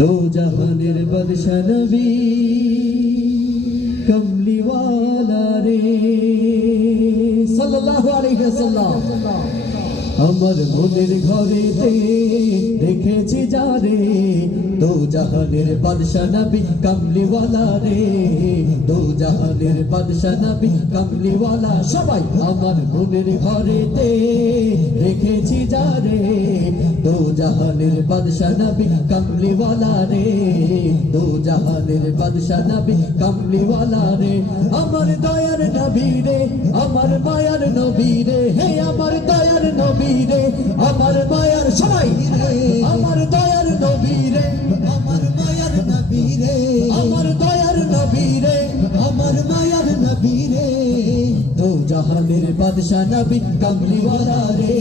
দো জাহানের বাদশা নবী রে। সাল্লাল্লাহু আলাইহি ওয়াসাল্লাম, আমার মনের ঘরেতে দেখেছি যারে। দো জাহানের বাদশা নবী, কমলিওয়ালা রে। দো জাহানের বাদশা নবী, কমলিওয়ালা। সবাই আমার মনের ঘরেতে রেখেছি যারে। দো জাহানের বাদশা নবী কমলিওয়ালা রে দো জাহানের বাদশা নবী কমলিওয়ালা রে। আমার দয়ার নবী রে, আমার মায়ার নবী রে, হে আমার দয়ার নবী রে, আমার মায়ার সবাই আমার দয়ার নবী রে, আমার মায়ার নবী রে। আমার দয়ার নবী রে, আমার মায়ার নবী রে। দো জাহানের বাদশা নবী কমলিওয়ালা রে।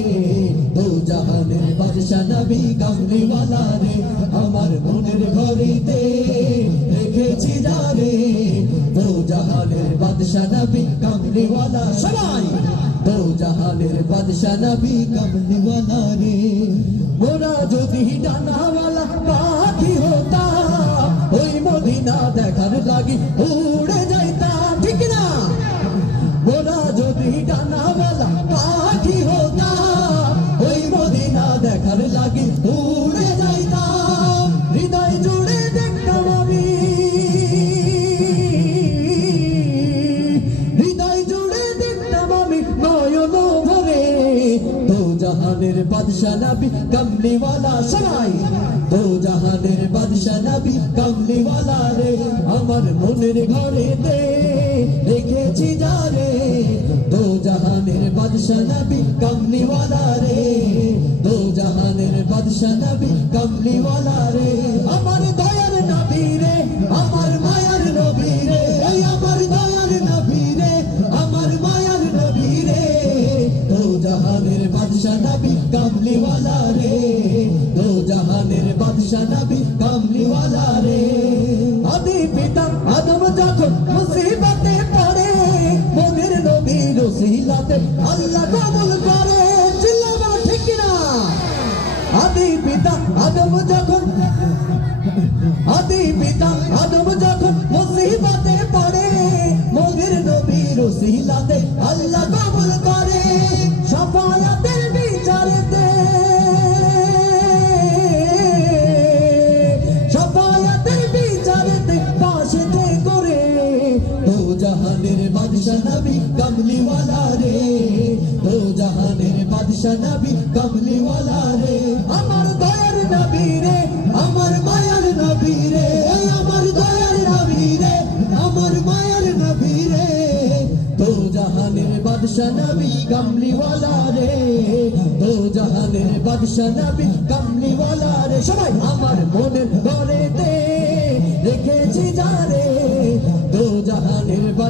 দো জাহানের বাদশা নবী কমলিওয়ালা রে, আমার মনের ঘরেতে রেখেছি যারে দো জাহানের বাদশা নবী কমলিওয়ালা সবাই। দো জাহানের বাদশা নবী কমলিওয়ালা রে। মোরা যদি ডানাওয়ালা পাখি হতাম, ওই মদিনা দেখার লাগি উড়ে যাইতাম, ঠিক না? মোরা যদি ডানাওয়ালা পাখি দেখার লাগি উড়ে যাইতাম, হৃদয় জুড়ে দেখতাম আমি। হৃদয় জুড়ে দেখতাম আমি নয়ন ভরে তো জাহানের বাদশা নবী কমলিওয়ালা সবাই তো জাহানের বাদশা নবী কমলিওয়ালা রে, আমার মনের ঘরে দে রেখেছি যারে জাহানের বাদশা নবী কমলিওয়ালা রে। তো জাহানের বাদশা নবী কমলিওয়ালা রে। আমার দয়ার নবী রে, আমার মায়ার নবী রে। আমার দয়ার নবী রে, আমার মায়ার নবী রে। তো জাহানের বাদশা নবী কামলিওয়ালা রে। তো জাহানের বাদশা নবী কামলিওয়ালা রে। আদি পিতা নবী রসিলাতে আল্লাহ কবুল করে। চিল্লাবা ঠিক না আদি পিতা আদম যখন আদি পিতা আদম যখন মুসিবতে পড়ে মোদের নবীর রসিলাতে আল্লাহ কবুল করে। জাহানের বাদশা নবী কমলিওয়ালা রে। তো জাহানের বাদশা নবী কমলিওয়ালা রে। আমার দয়ার নবী রে, আমার মায়ার নবী রে। আমার দয়ার নবী রে, আমার মায়ার নবী রে। তো জাহানের বাদশা নবী কমলিওয়ালা রে। তো জাহানের বাদশা নবী কমলিওয়ালা রে। সবাই আমার মনের ঘরেতে রেখেছি তো